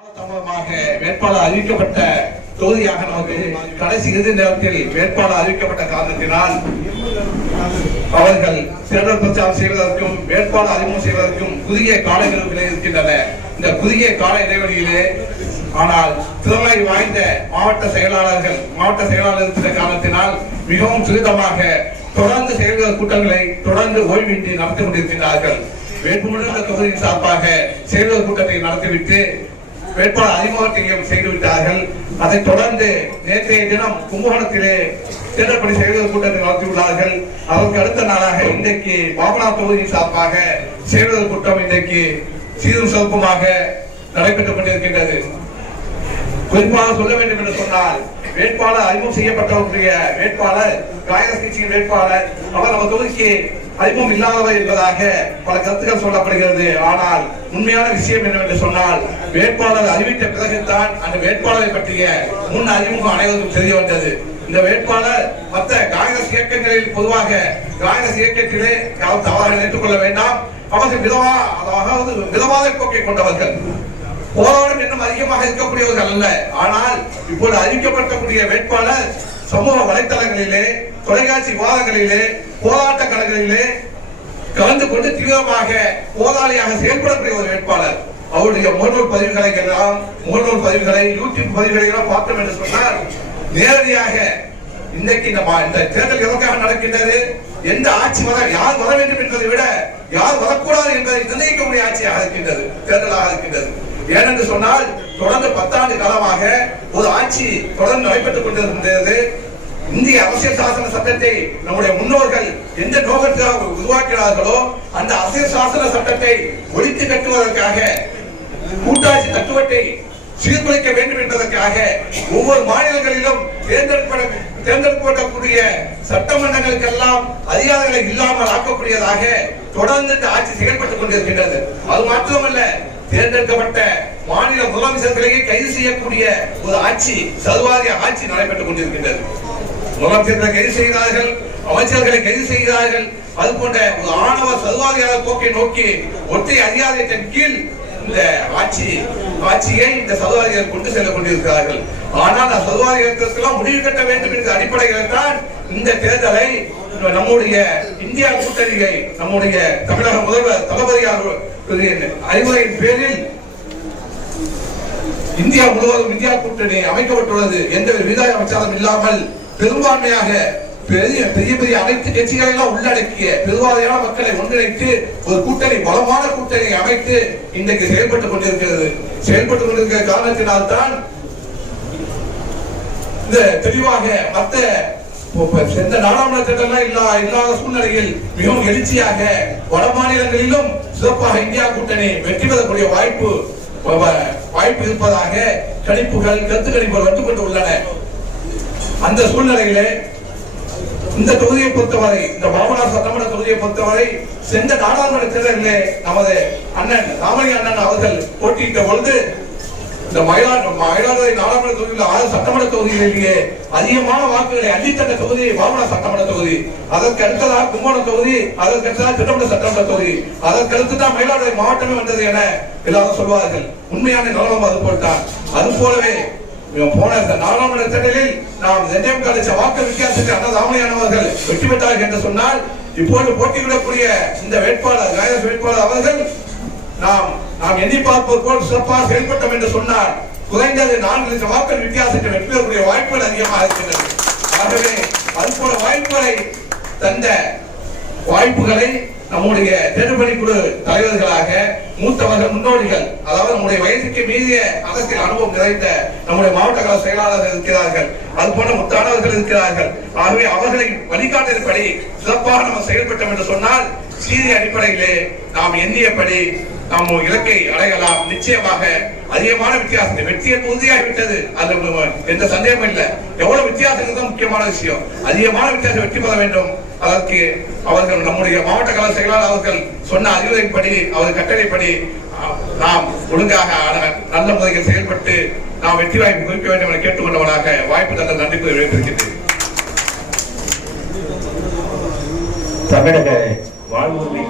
தாமதமாக வேட்பாளர் அறிவிக்கப்பட்ட தொகுதியாக நமக்கு கடைசி இறுதி நேரத்தில் வேட்பாளர் அறிவிக்கப்பட்ட காரணத்தினால் அவர்கள் தேர்தல் பிரச்சாரம் செய்வதற்கும் வேட்பாளர் அறிமுகம் செய்வதற்கும் குறுகிய கால இடைவெளிகளே இருக்கின்றன. இந்த குறுகிய கால இடைவெளியிலே ஆனால் திறமை வாய்ந்த மாவட்ட செயலாளர் இருக்கிற காரணத்தினால் மிகவும் துரிதமாக தொடர்ந்து செயல்கள் கூட்டங்களை தொடர்ந்து ஓய்வின்றி நடத்தி கொண்டிருக்கிறார்கள். வேட்புமனு தொகுதியின் சார்பாக செயல்கள் கூட்டத்தை நடத்திவிட்டு வேட்பாளர் அறிமுகத்தையும் செய்துவிட்டார்கள். அதைத் தொடர்ந்து நேற்றைய தினம் கும்பகோணத்திலே தேர்தல் பணி செயல்கள் கூட்டத்தை நடத்தியுள்ளார்கள். அதற்கு அடுத்த நாளாக இன்றைக்கு பாபநாத் தொகுதியின் சார்பாக செயல்கள் கூட்டம் இன்றைக்கு சீரும் சிறப்புமாக நடைபெற்றுக் கொண்டிருக்கின்றது. குறிப்பாக சொல்ல வேண்டும் என்று சொன்னால் வேட்பாளர் அறிமுகம் செய்யப்பட்டவருடைய வேட்பாளர் காங்கிரஸ் கட்சியின் வேட்பாளர் அவர் நம்ம தொகுதிக்கு அறிமுகம் இல்லாதவர் என்பதாக பல கருத்துக்கள் சொல்லப்படுகிறது. ஆனால் உண்மையான விஷயம் என்னவென்று சொன்னால் வேட்பாளர் அறிவித்த பிறகுதான் அந்த வேட்பாளரை பற்றிய முன் அறிமுகம் அனைவருக்கும் தெரிய வந்தது. இந்த வேட்பாளர் மற்ற காங்கிரஸ் இயக்கங்களில் பொதுவாக காங்கிரஸ் இயக்கத்திலே தவறாக நினைத்துக் கொள்ள வேண்டாம். அவர்கள் மிதவாத போக்கை கொண்டவர்கள், போராடும் எண்ணம் அதிகமாக இருக்கக்கூடியவர்கள் அல்ல. ஆனால் இப்போது அறிவிக்கப்படக்கூடிய வேட்பாளர் சமூக வலைத்தளங்களிலே, தொலைக்காட்சி விவாதங்களிலே, போராட்ட களங்களிலே கலந்து கொண்டு தீவிரமாக போராளியாக செயல்படக்கூடிய ஒரு வேட்பாளர். அவருடைய முகநூல் பதிவுகளை யூடியூப் பதிவுகளை எல்லாம் பார்த்தோம் என்று சொன்னால் நேரடியாக இன்றைக்கு இந்த தேர்தல் எதற்காக நடக்கின்றது, எந்த ஆட்சி யார் வர வேண்டும் என்பதை விட யார் வரக்கூடாது என்பதை நிர்ணயிக்கக்கூடிய ஆட்சியாக இருக்கின்றது, தேர்தலாக இருக்கின்றது. ஏனென்று சொன்னால் தொடர்ந்து 10 ஆண்டு காலமாக ஒரு ஆட்சி தொடர்ந்து நடைபெற்றுக் கொண்டிருக்கின்றது. இந்திய அரசியல் சாசன சட்டத்தை நம்முடைய முன்னோர்கள் எந்த நோக்கத்திற்காக உருவாக்கினார்களோ அந்த அரசியல் சாசன சட்டத்தை ஒழித்து கட்டுவதற்காக, கூட்டாட்சி தத்துவத்தை சீர்குலைக்க வேண்டும் என்பதற்காக ஒவ்வொரு மாநிலங்களிலும் தேர்ந்தெடுக்கப்படக்கூடிய சட்டமன்றங்களுக்கெல்லாம் அதிகாரங்களை இல்லாமல் ஆக்கக்கூடியதாக தொடர்ந்து ஆட்சி செயல்பட்டுக் கொண்டிருக்கின்றது. அது மாத்திரமல்ல, தேர்ந்தெடுக்கப்பட்ட மாநில முதலமைச்சர்களையே கைது செய்யக்கூடிய ஒரு ஆட்சி, சர்வாதிகார ஆட்சி நடைபெற்றுக் கொண்டிருக்கின்றது. முதலமைச்சர்களை கைது செய்கிறார்கள், அமைச்சர்களை கைது செய்கிறார்கள். அது போன்ற ஒரு ஆணவ சர்வாதிகார போக்கை நோக்கி ஒற்றை அதிகாரத்தின் கீழ் இந்த ஆட்சியை இந்த சர்வாதிகாரம் கொண்டு செல்ல கொண்டிருக்கிறார்கள். ஆனால் அந்த சர்வாதிகாரத்திற்கெல்லாம் முடிவு கட்ட வேண்டும் என்ற அடிப்படையில் தான் இந்த தேர்தலை நம்முடைய இந்தியா கூட்டணியை, நம்முடைய தமிழக முதல்வர் தளபதியார் அறிவுரையின் பேரில் இந்தியா முழுவதும் இந்தியா கூட்டணி அமைக்கப்பட்டுள்ளது. எந்த விதாய அமைச்சாரம் இல்லாமல் பெரும்பான்மையாக பெரிய பெரிய அனைத்து கட்சிகளை எல்லாம் உள்ளடக்கிய பெருவாரியான மக்களை ஒன்றிணைத்து ஒரு கூட்டணி, பலமான கூட்டணி அமைத்து இன்றைக்கு செயல்பட்டுக் கொண்டிருக்கிற காரணத்தினால் தான் இந்த தெளிவாக மற்ற எந்த நாடாளுமன்ற தேர்தல் இல்லாத சூழ்நிலையில் மிகவும் எழுச்சியாக வட மாநிலங்களிலும் சிறப்பாக இந்தியா கூட்டணி வெற்றி பெறக்கூடிய வாய்ப்பு இருப்பதாக கணிப்புகள், கருத்து கணிப்புகள் வந்து கொண்டு உள்ளன. அந்த சூழ்நிலையிலே இந்த தொகுதியை பொறுத்தவரை, இந்த பாபநாத் சட்டமன்ற தொகுதியை பொறுத்தவரை சென்ற நாடாளுமன்ற தேர்தலிலே நமது அண்ணன் ராமலிங்க அண்ணன் அவர்கள் போட்டியிட்ட பொழுது இந்த மயிலாடுதுறை நாடாளுமன்ற தொகுதியில் 6 சட்டமன்ற தொகுதிகளிலேயே அதிகமான வாக்குகளை அள்ளித்தந்த தொகுதி பாபநாத் சட்டமன்ற தொகுதி. அதற்கு அடுத்ததாக கும்பகோணம் தொகுதி, அதற்கு அடுத்ததாக திட்டமிட்ட சட்டமன்ற தொகுதி, அதற்கு அடுத்துதான் மயிலாடுதுறை மாவட்டமே வந்தது என எல்லாரும் சொல்வார்கள். உண்மையான நிலவரம் அது போல்தான். அது போலவே போன நாடாளுமன்ற தேர்தலில் நாம் காலேஜ் வாக்கு வித்தியாசத்தில் அண்ணா ராமலிங்க அவர்கள் வெற்றி பெற்றார்கள் என்று சொன்னால், இப்போது போட்டியிடக்கூடிய இந்த வேட்பாளர் காங்கிரஸ் வேட்பாளர் அவர்கள் நாம் எண்ணி பார்ப்பது போல் சிறப்பாக செயல்பட்டோம் என்று சொன்னால் குறைந்தது 4 லட்சம் வாக்குகள் வித்தியாசத்தில் வெற்றி பெறக்கூடிய வாய்ப்புகள் அதிகமாக இருக்கின்றது. ஆகவே அதுபோல வாய்ப்புகளை நம்முடைய தேர்தல் குழு தலைவர்களாக மூத்தவர்கள், முன்னோடிகள், அதாவது நம்முடைய வயசுக்கு மீறிய அரசியல் அனுபவம் நிறைந்த நம்முடைய மாவட்ட கழக செயலாளர்கள் இருக்கிறார்கள், அது போன்ற முத்தானவர்கள் இருக்கிறார்கள். ஆகவே அவர்களை வழிகாட்டின்படி சிறப்பாக நம்ம செயல்பட்டோம் என்று சொன்னால் சீரிய அடிப்படையிலே நாம் எண்ணியபடி நாம் இலக்கை அடையலாம். நிச்சயமாக அதிகமான வித்தியாசத்தை, வெற்றியை உறுதியாகிவிட்டது, அது எந்த சந்தேகமும் இல்லை. எவ்வளவு வித்தியாசம் தான் முக்கியமான விஷயம். அதிகமான வித்தியாசம் வெற்றி பெற வேண்டும். அதற்கு அவர்கள் நம்முடைய மாவட்ட கழக செயலாளர் அவர்கள் சொன்ன அறிவுரைப்படி, அவர் கட்டளைப்படி நாம் ஒழுங்காக நல்ல முறையில் செயல்பட்டு நாம் வெற்றி வாய்ப்பு குறிக்க வேண்டும் என கேட்டுக்கொண்டவனாக வாய்ப்பு தந்த நன்றி கூறி விடைபெறுகின்றேன். தமிழக வாழ்வுரிமை